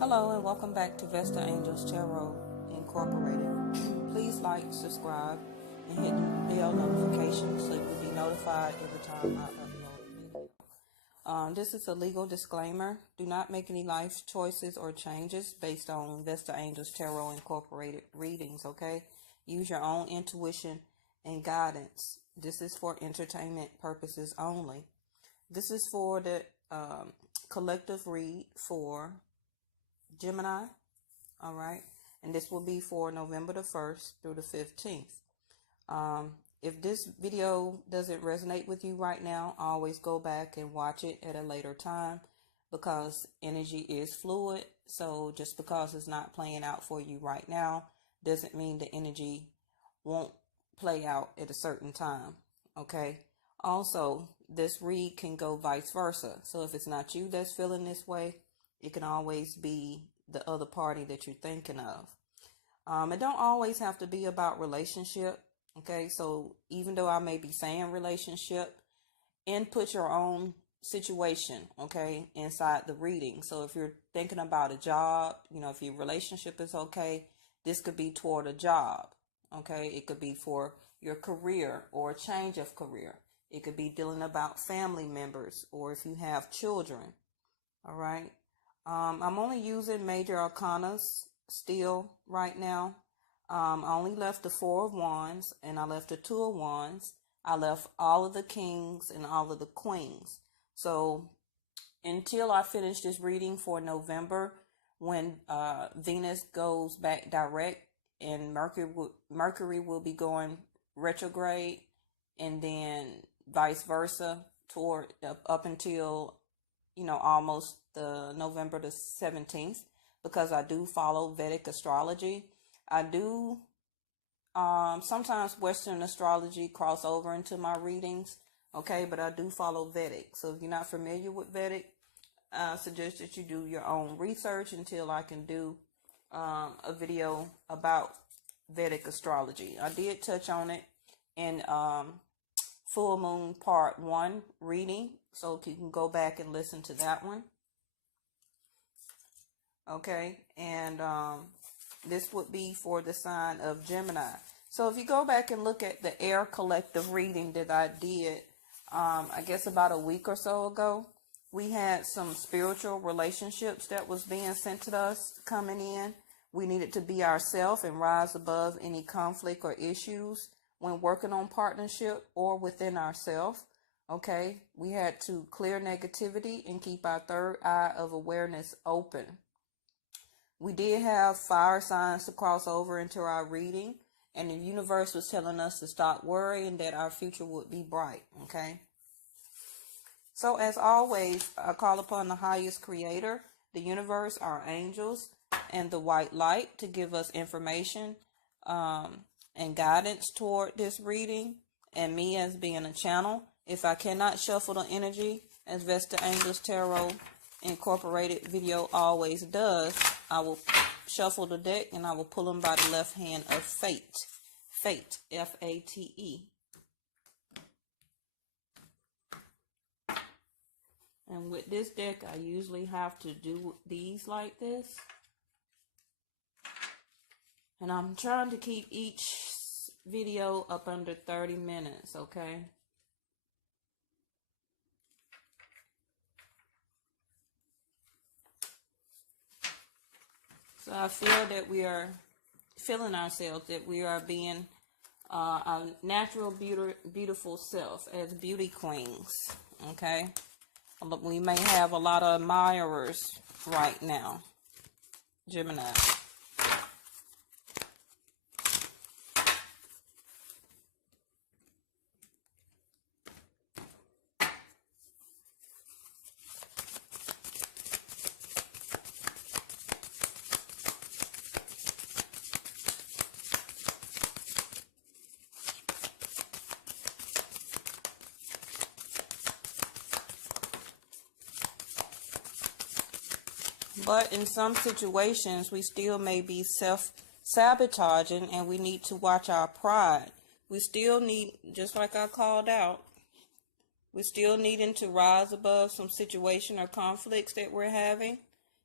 Hello and welcome back to Vesta Angels Tarot Incorporated. Please like, subscribe, and hit the bell notification so you will be notified every time I upload a video. This is a legal disclaimer. Do not make any life choices or changes based on Vesta Angels Tarot Incorporated readings, okay? Use your own intuition and guidance. This is for entertainment purposes only. This is for the collective read for Gemini, all right, and this will be for November the 1st through the 15th. If this video doesn't resonate with you right now, always go back and watch it at a later time because energy is fluid. So just because it's not playing out for you right now doesn't mean the energy won't play out at a certain time, okay? Also, this read can go vice versa. So if it's not you that's feeling this way, it can always be the other party that you're thinking of. It don't always have to be about relationship. Okay, so even though I may be saying relationship, input your own situation, okay, inside the reading. So if you're thinking about a job, if your relationship is okay, this could be toward a job. Okay, it could be for your career or a change of career. It could be dealing about family members or if you have children. All right. I'm only using major arcanas still right now. I only left the Four of Wands and I left the Two of Wands. I left all of the kings and all of the queens. So until I finish this reading for November, when Venus goes back direct and Mercury will be going retrograde, and then vice versa toward up until almost the November the 17th, because I do follow Vedic astrology. I do sometimes Western astrology cross over into my readings, okay, but I do follow Vedic. So if you're not familiar with Vedic, I suggest that you do your own research until I can do a video about Vedic astrology. I did touch on it in Full Moon Part 1 reading, so you can go back and listen to that one. Okay, and this would be for the sign of Gemini. So if you go back and look at the air collective reading that I did, I guess about a week or so ago, we had some spiritual relationships that was being sent to us coming in. We needed to be ourselves and rise above any conflict or issues when working on partnership or within ourselves. Okay, we had to clear negativity and keep our third eye of awareness open. We did have fire signs to cross over into our reading, and the universe was telling us to stop worrying that our future would be bright, okay? So as always, I call upon the highest creator, the universe, our angels, and the white light to give us information and guidance toward this reading, and me as being a channel. If I cannot shuffle the energy, as Vesta Angels Tarot Incorporated video always does, I will shuffle the deck and I will pull them by the left hand of fate. Fate, F-A-T-E. And with this deck, I usually have to do these like this. And I'm trying to keep each video up under 30 minutes, okay? So I feel that we are feeling ourselves, that we are being our natural, beautiful self as beauty queens, okay? We may have a lot of admirers right now, Gemini. But in some situations, we still may be self-sabotaging, and we need to watch our pride. We still need, just like I called out, we're still needing to rise above some situation or conflicts that we're having.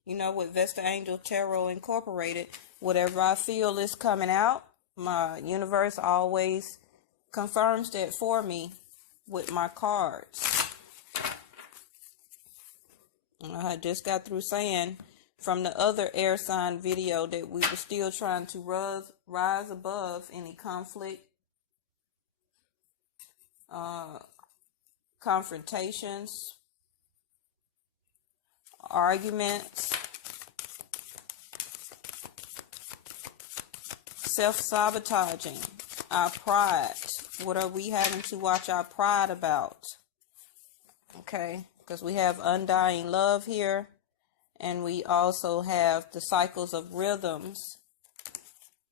You know, with Vesta Angels Tarot Incorporated, whatever I feel is coming out, my universe always confirms that for me with my cards. I just got through saying from the other air sign video that we were still trying to rise above any conflict, confrontations, arguments, self-sabotaging, our pride. What are we having to watch our pride about? Okay, because we have undying love here, and we also have the cycles of rhythms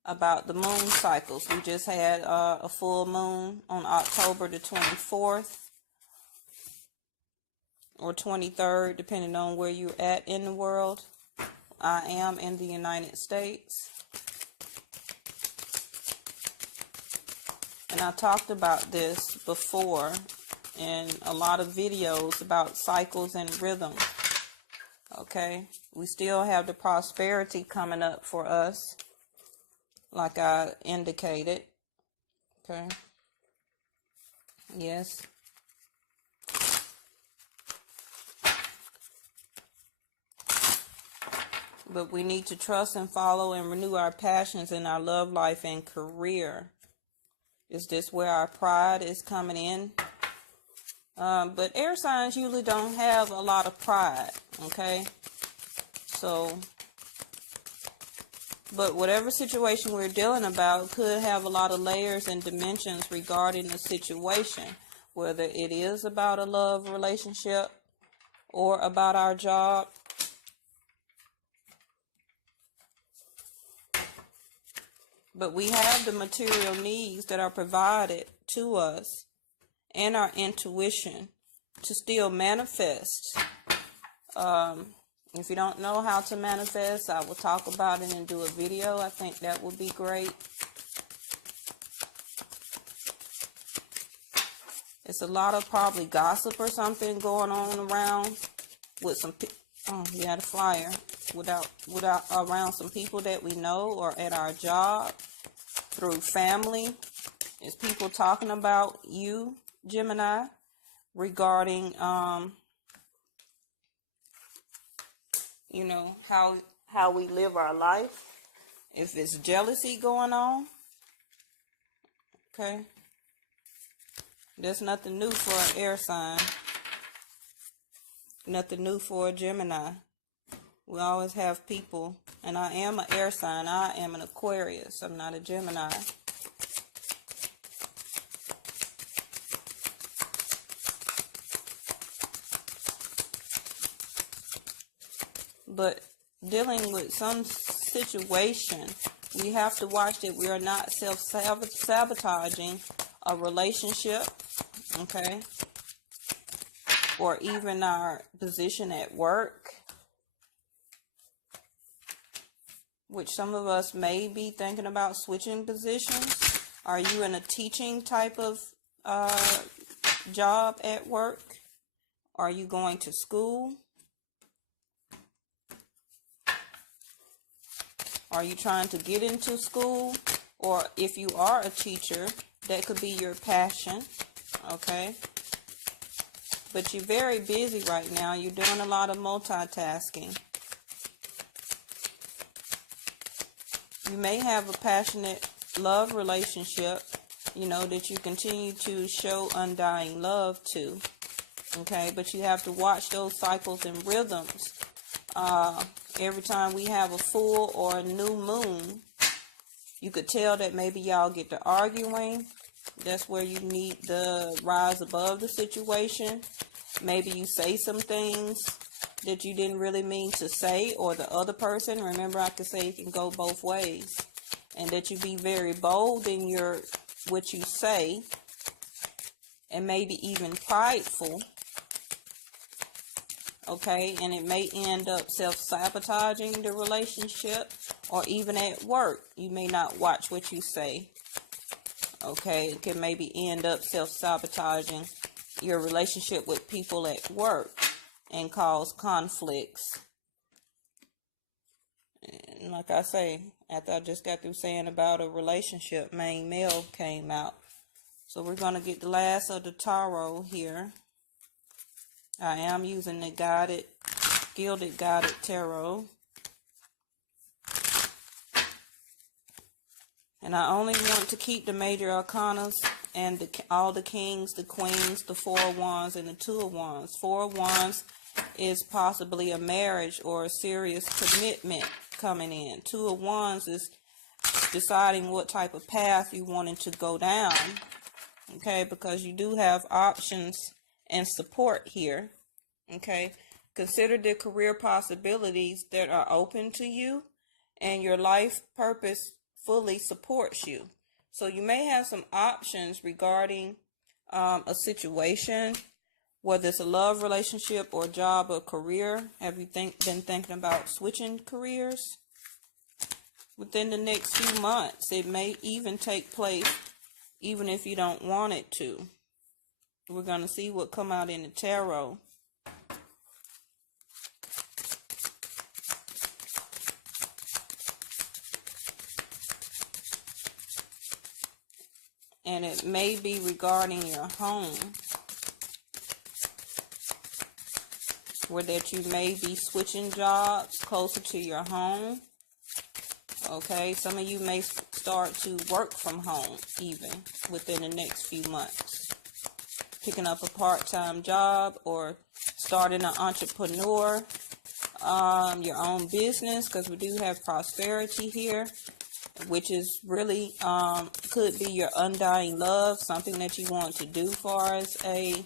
about the moon cycles. We just had a full moon on October the 24th or 23rd, depending on where you're at in the world. I am in the United States. And I talked about this before in a lot of videos about cycles and rhythms. Okay, we still have the prosperity coming up for us, like I indicated. Okay, yes. But we need to trust and follow and renew our passions in our love life and career. Is this where our pride is coming in? But air signs usually don't have a lot of pride, okay? So, but whatever situation we're dealing about could have a lot of layers and dimensions regarding the situation, whether it is about a love relationship or about our job. But we have the material needs that are provided to us and our intuition to still manifest. If you don't know how to manifest, I will talk about it and do a video. I think that would be great. It's a lot of probably gossip or something going on around with some the flyer without around some people that we know or at our job, through family. Is people talking about you, Gemini, regarding you know, how we live our life. If it's jealousy going on, okay, there's nothing new for an air sign. Nothing new for a Gemini. We always have people, and I am an air sign. I am an Aquarius. I'm not a Gemini. But dealing with some situation, we have to watch that we are not self-sabotaging a relationship, okay? Or even our position at work, which some of us may be thinking about switching positions. Are you in a teaching type of job at work? Are you going to school? Are you trying to get into school? Or if you are a teacher, that could be your passion, okay? But you're very busy right now. You're doing a lot of multitasking. You may have a passionate love relationship, you know, that you continue to show undying love to, okay? But you have to watch those cycles and rhythms. Every time we have a full or a new moon, you could tell that maybe y'all get to arguing. That's where you need to rise above the situation. Maybe you say some things that you didn't really mean to say, or the other person. Remember, I could say it can go both ways. And that you be very bold in what you say, and maybe even prideful. Okay, and it may end up self-sabotaging the relationship, or even at work, you may not watch what you say. Okay, it can maybe end up self-sabotaging your relationship with people at work and cause conflicts. And like I say, after I just got through saying about a relationship, main male came out. So we're going to get the last of the tarot here. I am using the Gilded Guided Tarot. And I only want to keep the major arcanas and all the kings, the queens, the Four of Wands, and the Two of Wands. Four of Wands is possibly a marriage or a serious commitment coming in. Two of Wands is deciding what type of path you wanted to go down. Okay, because you do have options and support here. Okay, consider the career possibilities that are open to you, and your life purpose fully supports you. So you may have some options regarding a situation, whether it's a love relationship or job or career. Have you been thinking about switching careers? Within the next few months, it may even take place even if you don't want it to. We're going to see what come out in the tarot. And it may be regarding your home, where that you may be switching jobs closer to your home. Okay, some of you may start to work from home even within the next few months. Picking up a part-time job or starting an entrepreneur, your own business, because we do have prosperity here, which is really could be your undying love, something that you want to do far as a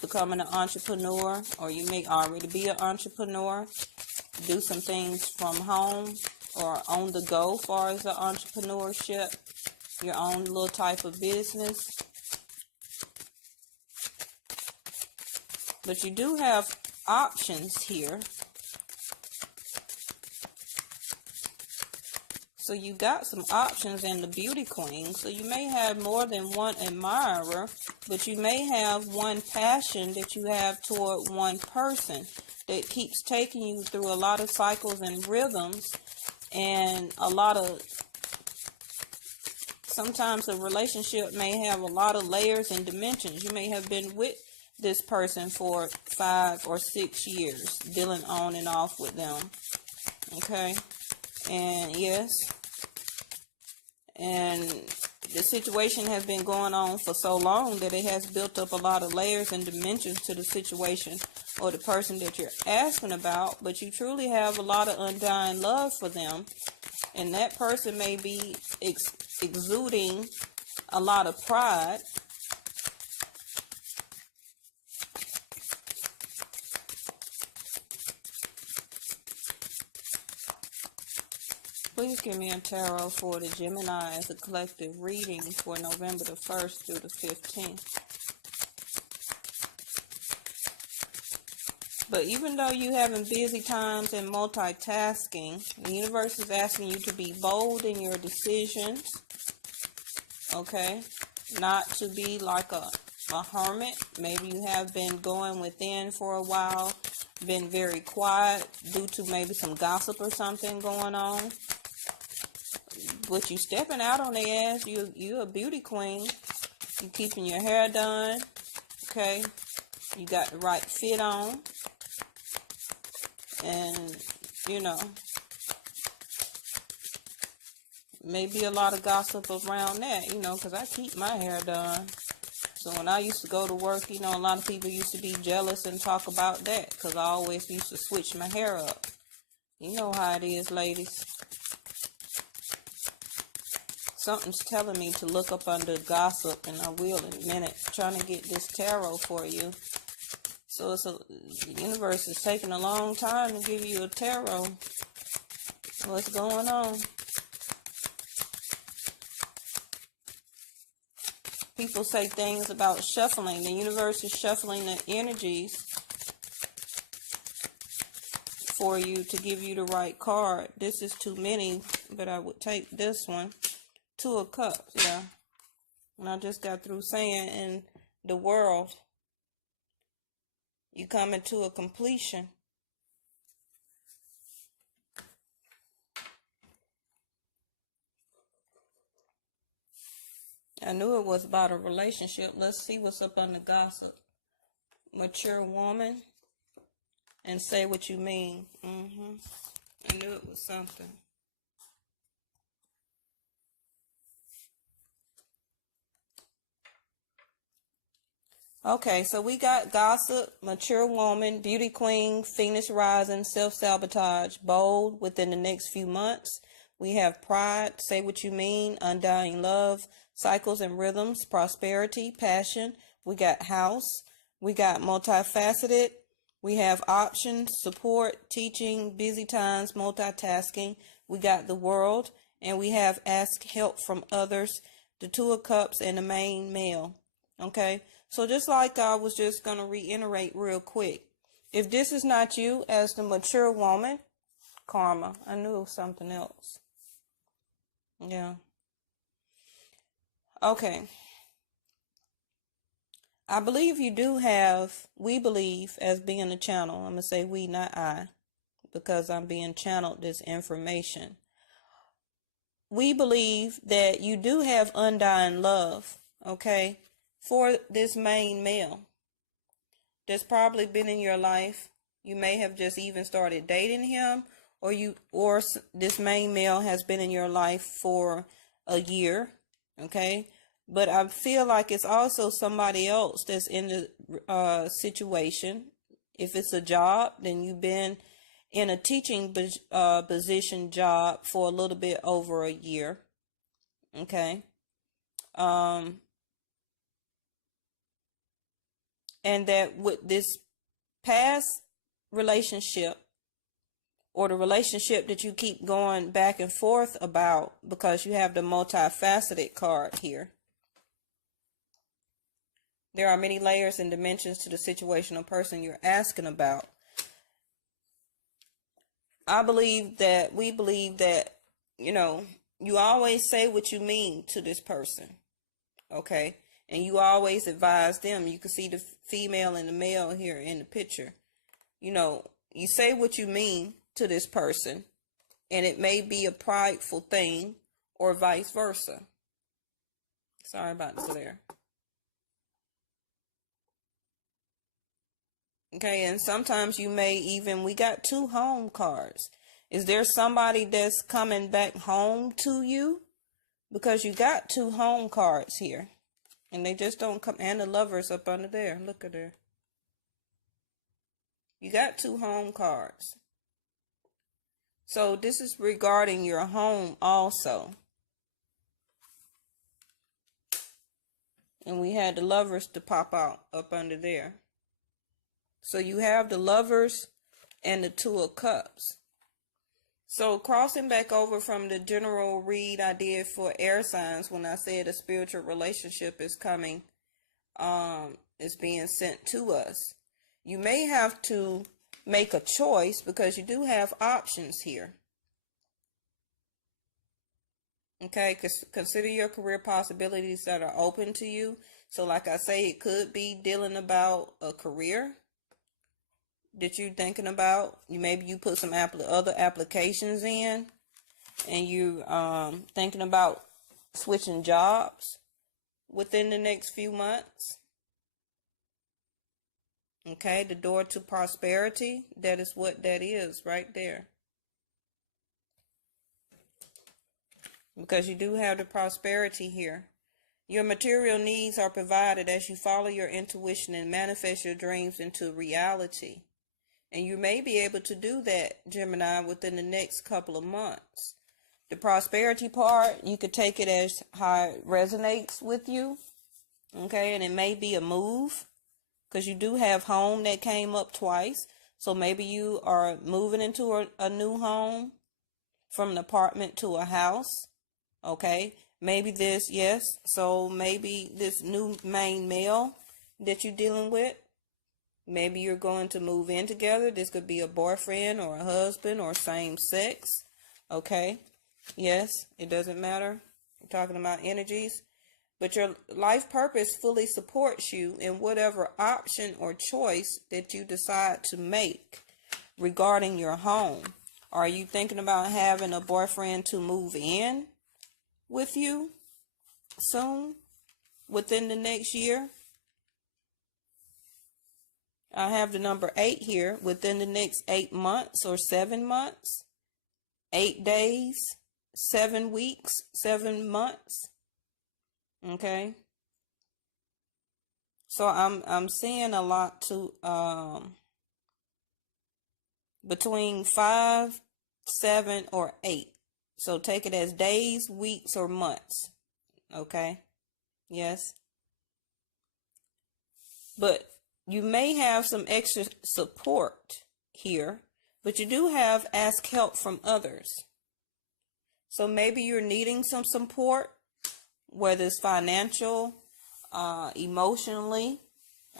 becoming an entrepreneur, or you may already be an entrepreneur. Do some things from home or on the go far as the entrepreneurship, your own little type of business. But you do have options here. So you got some options in the beauty queen. So you may have more than one admirer, but you may have one passion that you have toward one person that keeps taking you through a lot of cycles and rhythms, and a lot of, sometimes a relationship may have a lot of layers and dimensions. You may have been with this person for 5 or 6 years, dealing on and off with them. Okay. And yes, and the situation has been going on for so long that it has built up a lot of layers and dimensions to the situation or the person that you're asking about, but you truly have a lot of undying love for them, and that person may be exuding a lot of pride. Please give me a tarot for the Gemini as a collective reading for November the 1st through the 15th. But even though you're having busy times and multitasking, the universe is asking you to be bold in your decisions. Okay? Not to be like a hermit. Maybe you have been going within for a while, been very quiet due to maybe some gossip or something going on. But you stepping out on their ass. You a beauty queen. You keeping your hair done. Okay. You got the right fit on. And, you know, maybe a lot of gossip around that, you know, because I keep my hair done. So when I used to go to work, you know, a lot of people used to be jealous and talk about that because I always used to switch my hair up. You know how it is, ladies. Something's telling me to look up under gossip, and I will in a minute. Trying to get this tarot for you. So the universe is taking a long time to give you a tarot. What's going on? People say things about shuffling. The universe is shuffling the energies for you to give you the right card. This is too many, but I would take this one. 2 of Cups, yeah. And I just got through saying in the world, you coming to a completion. I knew it was about a relationship. Let's see what's up on the gossip. Mature woman. And say what you mean. I knew it was something. Okay, so we got gossip, mature woman, beauty queen, Phoenix rising, self-sabotage, bold within the next few months. We have pride, say what you mean, undying love, cycles and rhythms, prosperity, passion. We got house. We got multifaceted. We have options, support, teaching, busy times, multitasking. We got the world, and we have ask help from others, the Two of Cups, and the main male. Okay, so just like I was just going to reiterate real quick, if this is not you as the mature woman, karma, I knew it was something else. Yeah. Okay. I believe you do have, we believe, as being a channel, I'm going to say we, not I, because I'm being channeled this information. We believe that you do have undying love, okay, for this main male that's probably been in your life. You may have just even started dating him, or this main male has been in your life for a year, okay? But I feel like it's also somebody else that's in the situation. If it's a job, then you've been in a teaching position job for a little bit over a year, okay? And that with this past relationship, or the relationship that you keep going back and forth about, because you have the multifaceted card here. There are many layers and dimensions to the situational person you're asking about. We believe that, you always say what you mean to this person, okay? And you always advise them. You can see the female and the male here in the picture. You say what you mean to this person, and it may be a prideful thing, or vice versa. Sorry about this there. Okay, and sometimes you may even, we got 2 home cards. Is there somebody that's coming back home to you? Because you got 2 home cards here. And they just don't come, and the Lovers up under there. Look at there. You got 2 home cards. So this is regarding your home also. And we had the Lovers to pop out up under there. So you have the Lovers and the 2 of Cups. So crossing back over from the general read I did for air signs when I said a spiritual relationship is coming, is being sent to us. You may have to make a choice because you do have options here. Okay, consider your career possibilities that are open to you. So like I say, it could be dealing about a career that you're thinking about. Maybe you put some other applications in, and you thinking about switching jobs within the next few months. Okay, the door to prosperity, that is what that is right there. Because you do have the prosperity here. Your material needs are provided as you follow your intuition and manifest your dreams into reality. And you may be able to do that, Gemini, within the next couple of months. The prosperity part, you could take it as how it resonates with you. Okay, and it may be a move, because you do have home that came up twice. So maybe you are moving into a new home, from an apartment to a house. Okay, maybe this, yes. So maybe this new main male that you're dealing with, maybe you're going to move in together. This could be a boyfriend or a husband or same sex. Okay, yes, it doesn't matter. We're talking about energies. But your life purpose fully supports you in whatever option or choice that you decide to make regarding your home. Are you thinking about having a boyfriend to move in with you soon? within the next year. I have the number 8 here, within the next 8 months or 7 months, 8 days, 7 weeks, 7 months. Okay. So I'm seeing a lot to between 5, 7, or 8. So take it as days, weeks, or months. Okay. Yes. But you may have some extra support here, but you do have ask help from others. So maybe you're needing some support, whether it's financial, emotionally,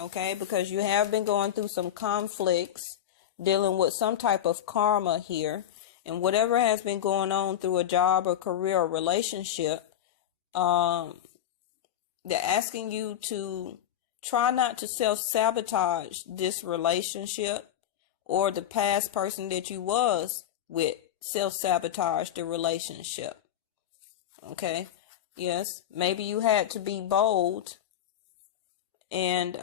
okay, because you have been going through some conflicts, dealing with some type of karma here, and whatever has been going on through a job or career or relationship, they're asking you to try not to self-sabotage this relationship, or the past person that you was with self-sabotage the relationship. Okay. Yes. Maybe you had to be bold and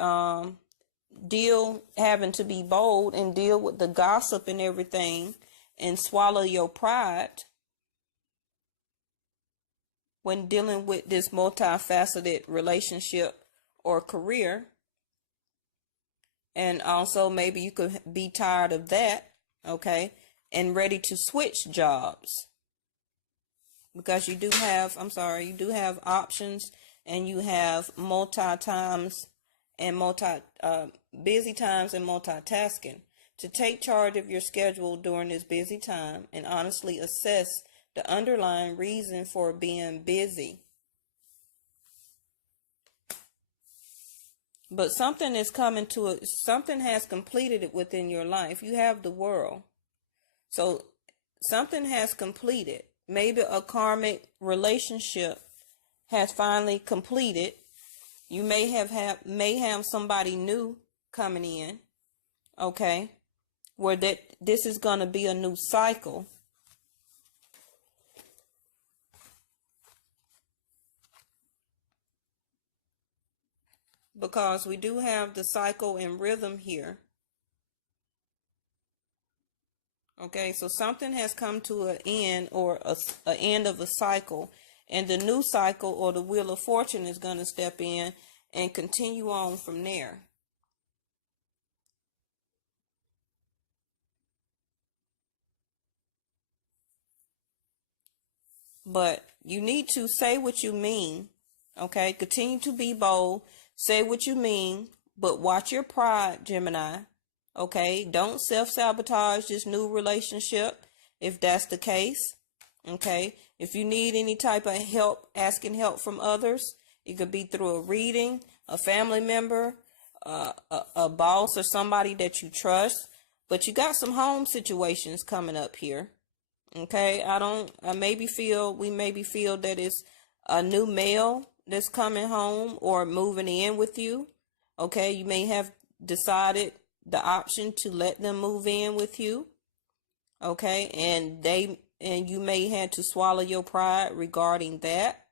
having to be bold and deal with the gossip and everything and swallow your pride when dealing with this multifaceted relationship or career. And also maybe you could be tired of that, okay, and ready to switch jobs, because you do have, you do have options, and you have busy times and multitasking. To take charge of your schedule during this busy time and honestly assess the underlying reason for being busy. But something is coming to it. Something has completed it within your life. You have the world. So something has completed. Maybe a karmic relationship has finally completed. You may have somebody new coming in. Okay. Where this is going to be a new cycle. Because we do have the cycle and rhythm here. Okay, so something has come to an end, or an end of a cycle, and the new cycle or the wheel of fortune is going to step in and continue on from there. But you need to say what you mean. Okay, continue to be bold. Say what you mean, but watch your pride, Gemini. Okay, don't self-sabotage this new relationship if that's the case. Okay, if you need any type of help, asking help from others, it could be through a reading, a family member, a boss, or somebody that you trust. But you got some home situations coming up here. Okay, we maybe feel that it's a new male that's coming home or moving in with you. Okay, you may have decided the option to let them move in with you. Okay, and you may have to swallow your pride regarding that,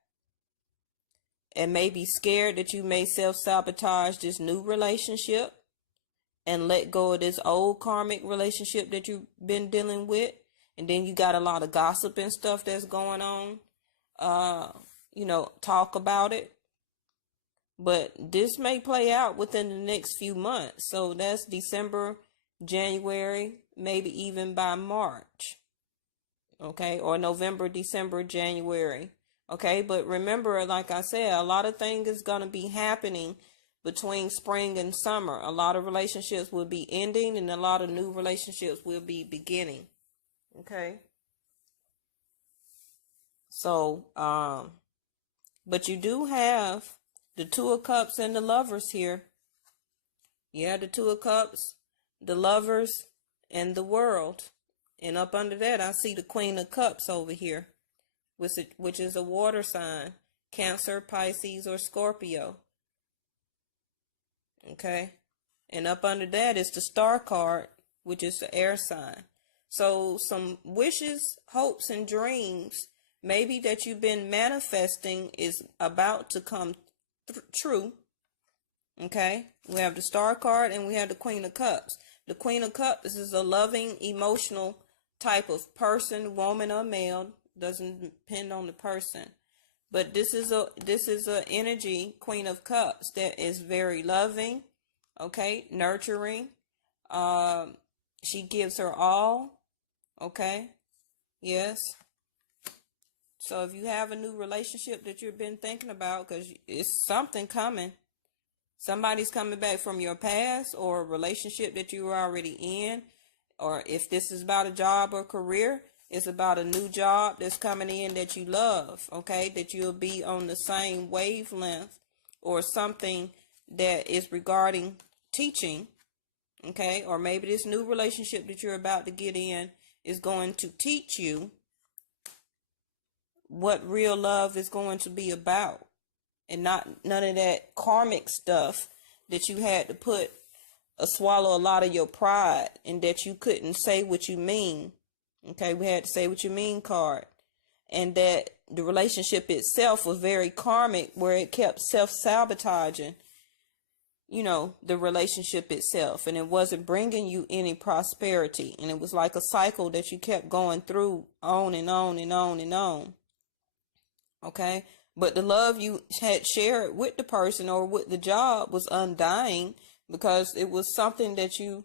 and may be scared that you may self-sabotage this new relationship and let go of this old karmic relationship that you've been dealing with. And then you got a lot of gossip and stuff that's going on. Talk about it. But this may play out within the next few months. So that's December, January, maybe even by March. Okay, or November, December, January. Okay, but remember, like I said, a lot of things is going to be happening between spring and summer. A lot of relationships will be ending, and a lot of new relationships will be beginning. Okay. So, but you do have the Two of Cups and the Lovers here. Yeah, the Two of Cups, the Lovers, and the World. And up under that, I see the Queen of Cups over here, which is a water sign, Cancer, Pisces, or Scorpio. Okay. And up under that is the Star card, which is the air sign. So some wishes, hopes, and dreams maybe that you've been manifesting is about to come true. Okay, we have the Star card and we have the Queen of Cups. The Queen of Cups is a loving, emotional type of person, woman or male, doesn't depend on the person. But this is a energy, Queen of Cups, that is very loving, okay, nurturing. She gives her all, okay, yes. So if you have a new relationship that you've been thinking about, because it's something coming, somebody's coming back from your past or a relationship that you were already in, or if this is about a job or career, it's about a new job that's coming in that you love, okay, that you'll be on the same wavelength, or something that is regarding teaching, okay, or maybe this new relationship that you're about to get in is going to teach you what real love is going to be about, and not none of that karmic stuff that you had to swallow a lot of your pride, and that you couldn't say what you mean. Okay, we had to say what you mean card. And that the relationship itself was very karmic, where it kept self-sabotaging, you know, the relationship itself, and it wasn't bringing you any prosperity, and it was like a cycle that you kept going through on and on and on and on. Okay, but the love you had shared with the person or with the job was undying, because it was something that you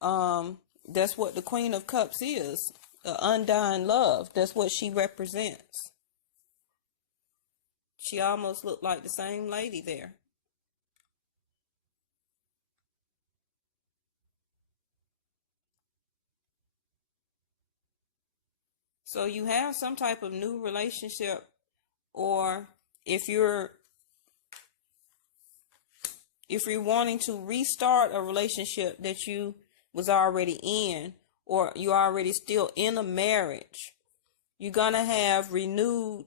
that's what the Queen of Cups is, undying love. That's what she represents. She almost looked like the same lady there. So you have some type of new relationship, or if you're wanting to restart a relationship that you was already in, or you're already still in a marriage, you're gonna have renewed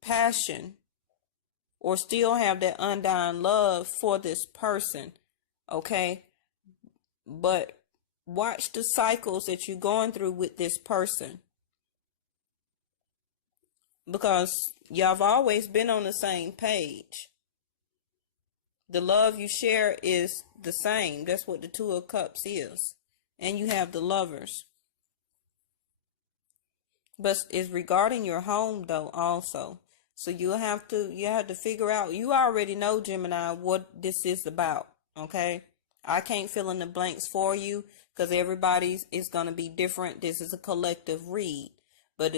passion, or still have that undying love for this person, okay? But watch the cycles that you're going through with this person, because y'all have always been on the same page. The love you share is the same. That's what the Two of Cups is. And you have the Lovers. But it's regarding your home though also. So you have to figure out, you already know, Gemini, what this is about, okay? I can't fill in the blanks for you, because everybody's is going to be different. This is a collective read. But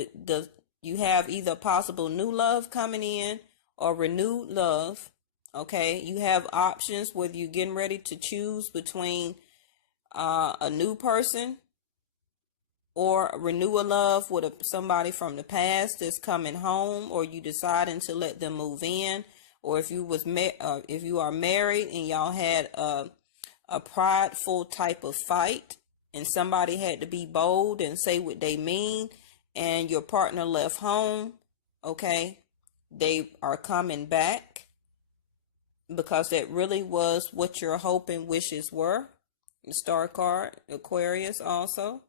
you have either possible new love coming in or renewed love, okay? You have options whether you're getting ready to choose between a new person or renew a love with somebody from the past that's coming home, or you deciding to let them move in, or if you are married and y'all had a prideful type of fight, and somebody had to be bold and say what they mean, and your partner left home, okay, they are coming back, because that really was what your hope and wishes were. The Star card, Aquarius also.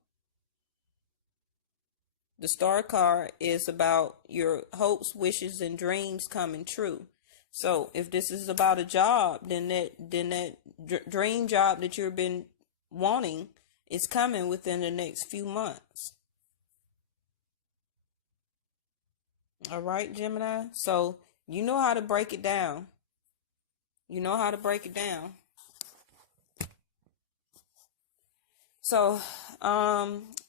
The Star card is about your hopes, wishes, and dreams coming true. So if this is about a job, then that dream job that you've been wanting is coming within the next few months. All right, Gemini. So you know how to break it down. You know how to break it down. So,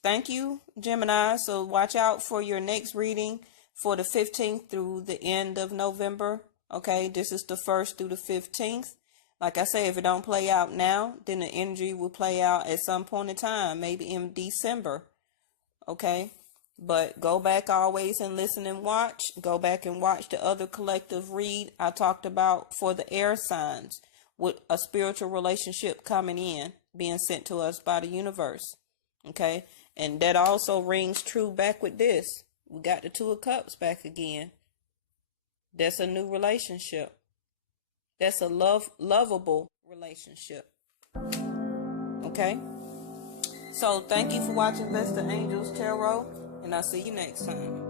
thank you, Gemini. So watch out for your next reading for the 15th through the end of November. Okay, this is the 1st through the 15th. Like I say, if it don't play out now, then the energy will play out at some point in time, maybe in December. Okay, but go back always and listen and watch. Go back and watch the other collective read I talked about for the air signs, with a spiritual relationship coming in, being sent to us by the universe. Okay, and that also rings true back with this. We got the Two of Cups back again. That's a new relationship. That's a lovable relationship. Okay, so thank you for watching Vesta Angels Tarot, and I'll see you next time.